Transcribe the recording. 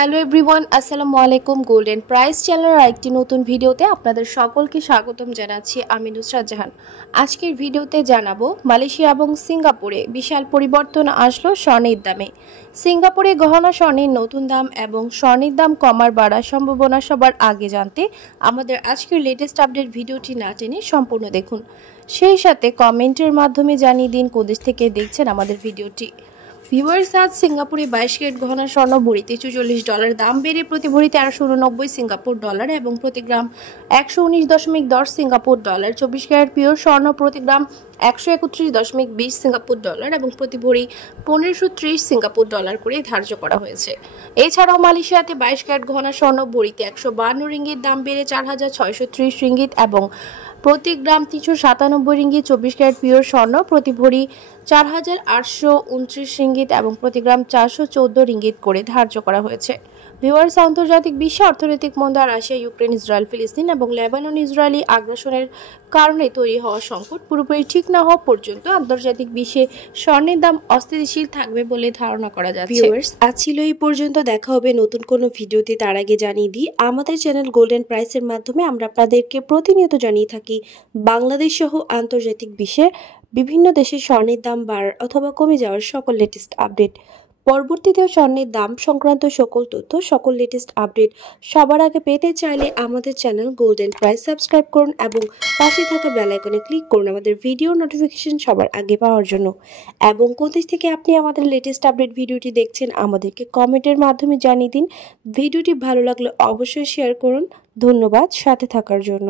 Hello everyone, আসসালামু আলাইকুম। Golden price চ্যানেলের আরেকটি নতুন ভিডিওতে আপনাদের সকলকে স্বাগতম জানাচ্ছি। আমি নুসরাত জাহান। আজকের ভিডিওতে জানাবো মালয়েশিয়া এবং সিঙ্গাপুরে বিশাল পরিবর্তন আসলো স্বর্ণের দামে। সিঙ্গাপুরে গহনা স্বর্ণের নতুন দাম এবং স্বর্ণের দাম কমার বাড়ার সম্ভাবনা সবার আগে জানতে আমাদের আজকের লেটেস্ট আপডেট ভিডিওটি না টেনে সম্পূর্ণ দেখুন। সেই সাথে কমেন্টের মাধ্যমে জানিয়ে দিন কোন দেশ থেকে দেখছেন আমাদের ভিডিওটি। ভিউয়ার্স, আজ সিঙ্গাপুরে 22 ক্যারেট গহনা স্বর্ণ ভরিতে $44 দাম বেড়ে প্রতি ভরি 1389 সিঙ্গাপুর ডলার এবং প্রতি গ্রাম 119.10 সিঙ্গাপুর ডলার। 24 ক্যারেট পিওর স্বর্ণ প্রতি গ্রাম 131.20 সিঙ্গাপুর ডলার এবং প্রতি ভরি 1530 সিঙ্গাপুর ডলার করে ধার্য করা হয়েছে। এছাড়াও মালয়েশিয়াতে 22 ক্যারেট গহনা স্বর্ণ ভরিতে 152 রিঙ্গিত দাম বেড়ে 4630 রিঙ্গিত এবং প্রতি গ্রাম 397 রিঙ্গিত। 24 ক্যারেট পিওর স্বর্ণ প্রতি ভরি 4829 রিঙ্গিত এবং প্রতি গ্রাম 414 রিঙ্গিত করে ধার্য করা হয়েছে। ভিউয়ার্স, আন্তর্জাতিক বিশ্বে অর্থনৈতিক মন্দা, রাশিয়া, ইউক্রেন, ইসরায়েল, ফিলিস্তিন এবং লেবানন ইসরায়েলি আগ্রাসনের কারণে তৈরি হওয়া সংকট পুরোপুরি ঠিক না হওয়া পর্যন্ত আন্তর্জাতিক বিশ্বে স্বর্ণের দাম অস্থিতিশীল থাকবে বলে ধারণা করা যাচ্ছে। ভিউয়ার্স, আজ ছিল এই পর্যন্ত। দেখা হবে নতুন কোনো ভিডিওতে। তার আগে জানিয়ে দিই, আমাদের চ্যানেল গোল্ডেন প্রাইসের মাধ্যমে আমরা আপনাদেরকে প্রতিনিয়ত জানিয়ে থাকি বাংলাদেশ সহ আন্তর্জাতিক বিশ্বে বিভিন্ন দেশের স্বর্ণের দাম বাড়ার অথবা কমে যাওয়ার সকল লেটেস্ট আপডেট। পরবর্তীতেও স্বর্ণের দাম সংক্রান্ত সকল তথ্য, সকল লেটেস্ট আপডেট সবার আগে পেতে চাইলে আমাদের চ্যানেল গোল্ডেন প্রাইস সাবস্ক্রাইব করুন এবং পাশে থাকা বেল আইকনে ক্লিক করুন আমাদের ভিডিও নোটিফিকেশন সবার আগে পাওয়ার জন্য। এবং কোন দেশ থেকে আপনি আমাদের লেটেস্ট আপডেট ভিডিওটি দেখছেন আমাদেরকে কমেন্টের মাধ্যমে জানিয়ে দিন। ভিডিওটি ভালো লাগলে অবশ্যই শেয়ার করুন। ধন্যবাদ সাথে থাকার জন্য।